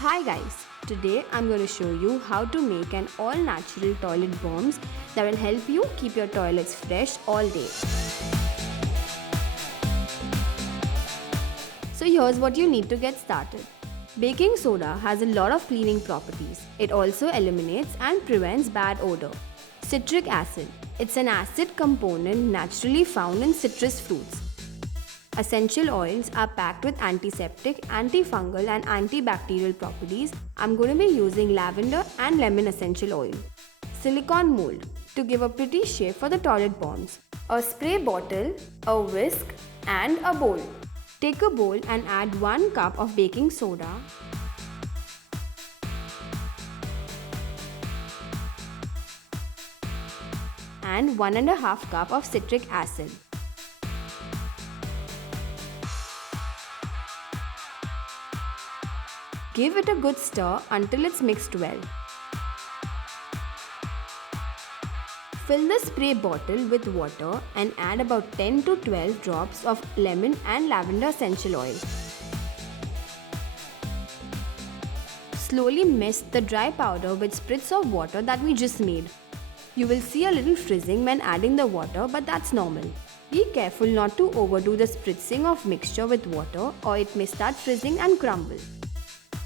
Hi guys, today I'm going to show you how to make an all natural toilet bombs that will help you keep your toilets fresh all day. So here's what you need to get started. Baking soda has a lot of cleaning properties. It also eliminates and prevents bad odor. Citric acid. It's an acid component naturally found in citrus fruits. Essential oils are packed with antiseptic, antifungal and antibacterial properties. I'm going to be using lavender and lemon essential oil. Silicone mold to give a pretty shape for the toilet bombs. A spray bottle, a whisk and a bowl. Take a bowl and add 1 cup of baking soda, and 1.5 cup of citric acid. Give it a good stir until it's mixed well. Fill the spray bottle with water and add about 10 to 12 drops of lemon and lavender essential oil. Slowly mix the dry powder with spritz of water that we just made. You will see a little frizzing when adding the water, but that's normal. Be careful not to overdo the spritzing of mixture with water or it may start frizzing and crumble.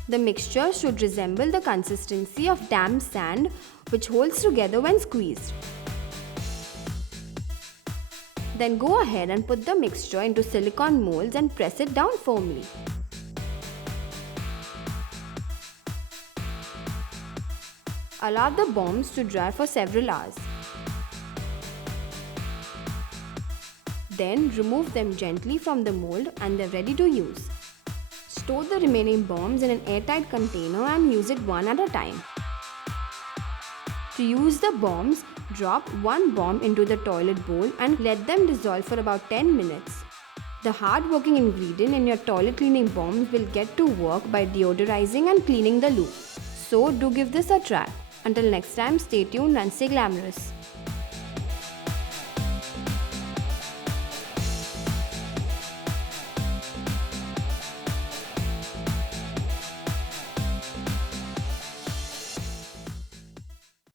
The mixture should resemble the consistency of damp sand, which holds together when squeezed. Then go ahead and put the mixture into silicone molds and press it down firmly. Allow the bombs to dry for several hours. Then remove them gently from the mold and they're ready to use. Store the remaining bombs in an airtight container and use it one at a time. To use the bombs, drop 1 bomb into the toilet bowl and let them dissolve for about 10 minutes. The hard-working ingredient in your toilet cleaning bombs will get to work by deodorizing and cleaning the loop. So do give this a try. Until next time, stay tuned and stay glamorous.